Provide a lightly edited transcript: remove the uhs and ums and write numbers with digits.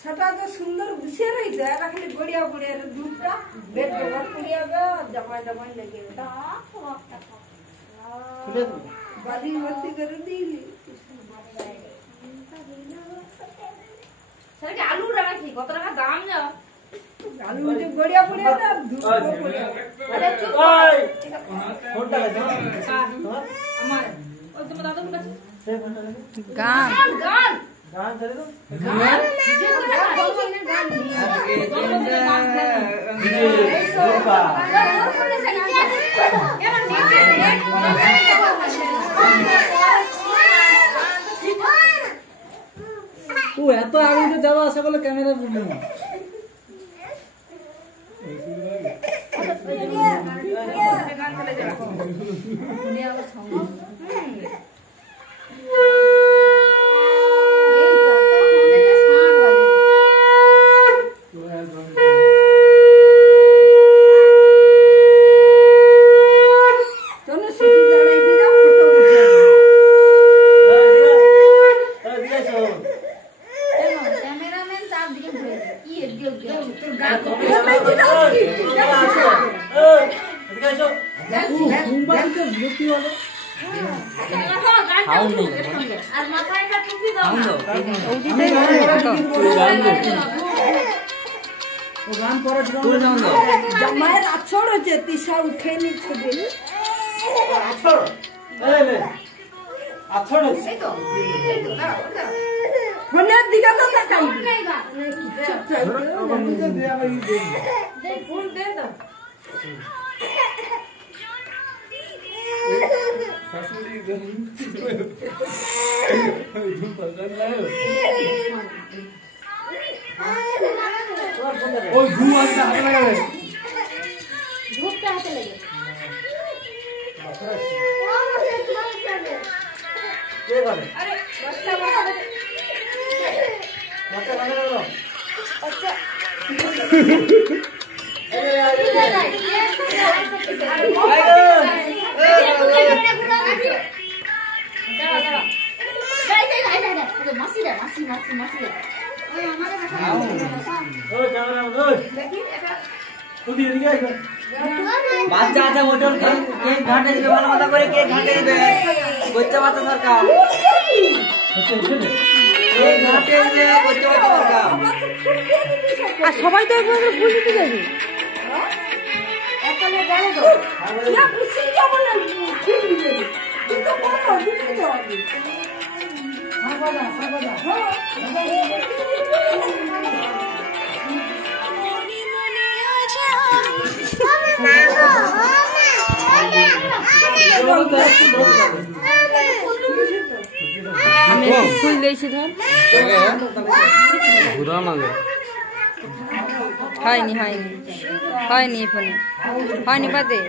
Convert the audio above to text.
সেটা তো সুন্দর বসে রয়েছে, এটা খালি গড়িয়া গড়িয়া দুধটা বেড ব্যবহার করিয়া জামাই জামাই লেগে বাড়ি ভর্তি করে দিলি। আলু টাকা কি কত টাকা দাম যাও? আলু গড়িয়া গড়িয়া দুধ আমার ওই তোমার দাদুর কাছে গান গান গান ধরে তো গান ও এত আগে যাওয়া আসা বলে ক্যামেরা বুঝলি না। গান চলে যাবে দুনিয়া আবার সঙ্গ জামাইয়ের আছড় হচ্ছে তিসা উঠে নি ছবি ফোনের দিকে তো তাকাই ফুল দে দাও ওই ঘুম আসতে হাতে লাগাবে ধূপটা হাতে লাগে কে করে আরে বাচ্চা বাচ্চা মাথা লাগানো হলো বাচ্চা বাচ্চা আছে মোটর কে ঘাটে দিবে ভালো কথা করে কে ঘাটে দিবে বাচ্চা বাচ্চা সরকার কে ঘাটে দিবে বাচ্চা বাচ্চা সরকার আর সবাই তো একবার ফুল দিতে যাবে। আমি ফুল দিয়েছি ধর হয়নি হয়নি হয়নি ফোনে হয়নি বাদে